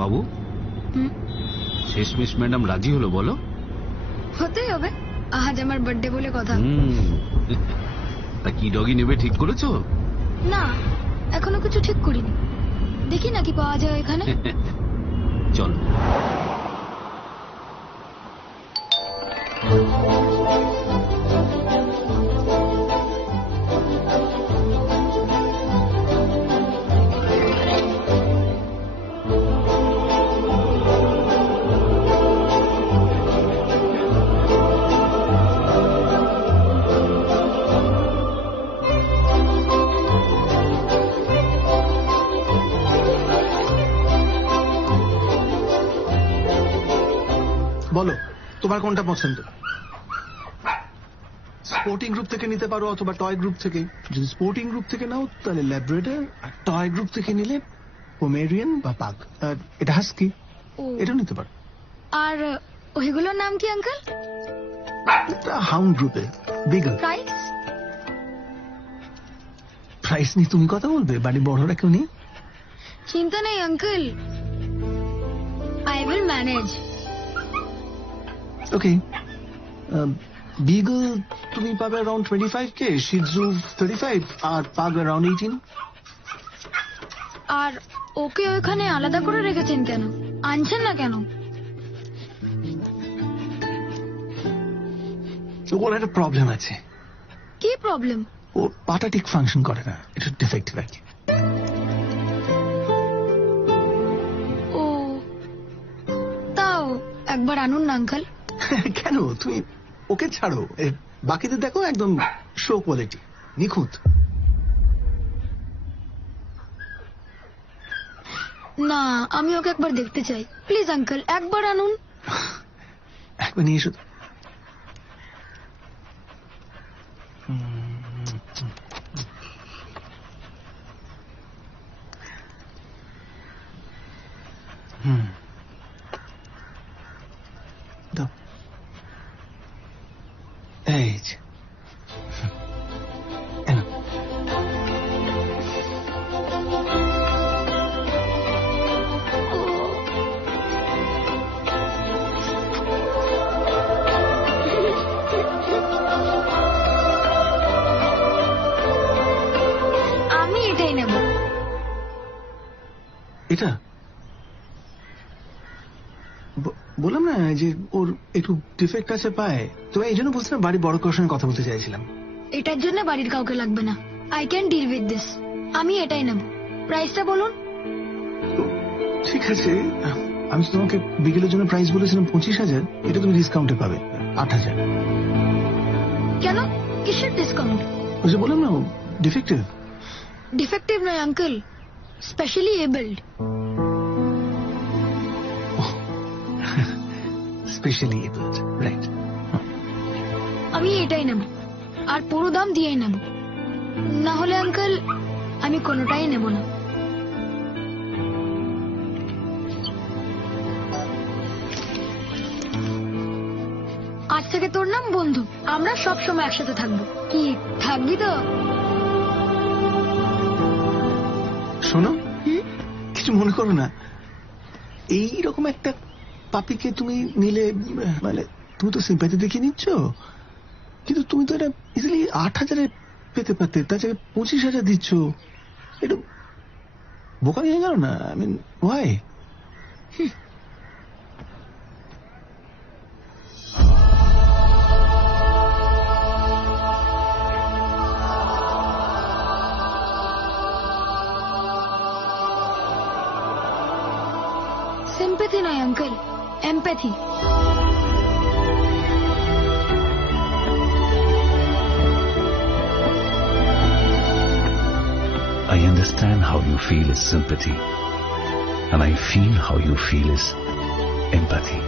বাবু, শেষমেশ ম্যাডাম রাজি হলো বলো? হতেই হবে, আজ আমার বার্থডে বলে কথা। তা কি ডগি নেবে ঠিক করেছো? না, এখনো কিছু ঠিক করিনি, দেখি না কি পাওয়া যায় এখানে। চলো। বলো তোমার কোনটা পছন্দ? স্পোর্টিং গ্রুপ থেকে নিতে পারো অথবা টয় গ্রুপ থেকে। যদি স্পোর্টিং গ্রুপ থেকে নাও তাহলে ল্যাব্রাডর, আর টয় গ্রুপ থেকে নিলে পোমেরিয়ান বা পাগ। আর এটা হাস্কি, এটাও নিতে পারো। আর ওইগুলোর নাম কি আঙ্কেল? হাউন্ড গ্রুপে বিগল। প্রাইস? প্রাইস নিয়ে তুমি কথা বলবে, বাড়ি বড়রা কেউ নেই। চিন্তা নেই uncle, I will manage. Okay, Beagle তুমি পাবে অ্যারাউন্ড 25K, শিজু 35, আর পাগ অ্যারাউন্ড 18। আর ওকে ওইখানে আলাদা করে রেখেছেন কেন? আনছেন না কেন? ওর একটা প্রবলেম আছে। কি প্রবলেম? ওর পাটা ঠিক ফাংশন করে না, এটা ডিফেক্টিভ আর কি। ও, তাও একবার আনুন না আঙ্কেল। কেন? তুমি ওকে ছাড়ো, বাকিদের দেখো একদম শো কোয়ালিটি, নিখুঁত। না, আমি ওকে একবার দেখতে চাই, প্লিজ আঙ্কেল একবার আনুন। একবার নিয়ে এসো। দাও, এই যে। আমি এটাই নেব। এটা বললাম না যে ওর একটু ডিফেক্ট আছে পায়ে, তো এই জন্য বুঝলাম বাড়ি বড় কারোর সঙ্গে কথা বলতে চাইছিলাম। এটার জন্য বাড়ির কাউকে লাগবে না, I can deal with this. আমি এটাই নেব। প্রাইসটা বলুন। ঠিক আছে, আমি তো তোমাকে বিকেলের জন্য প্রাইস বলেছিলাম 25,000, এটা তুমি ডিসকাউন্টে পাবে 8,000। কেন? কিসের ডিসকাউন্ট? ওই যে বললাম না ডিফেক্টিভ। ডিফেক্টিভ নয় uncle, specially abled. Specially abled, right. আমি এটাই নেব, আর পুরো দাম দিয়েই নেব। না হলে আঙ্কেল আমি কোনোটাই নেব না। আজ থেকে তোর নাম বন্ধু, আমরা সব সময় একসাথে থাকবো। কি থাকবি তো? শোনো, কিছু মনে করো না, এইরকম একটা পাপিকে তুমি নিলে, মানে তুমি তো সিম্প্যাথি দেখিয়ে নিচ্ছ, কিন্তু তুমি তো এটা ইজিলি 8,000-এ পেতে পারতে, তার জায়গায় 25,000 দিচ্ছ। এটা বোকা নিয়ে গেল না? I mean why? সিম্প্যাথি নয় uncle, empathy. I understand how you feel is sympathy, and I feel how you feel is empathy.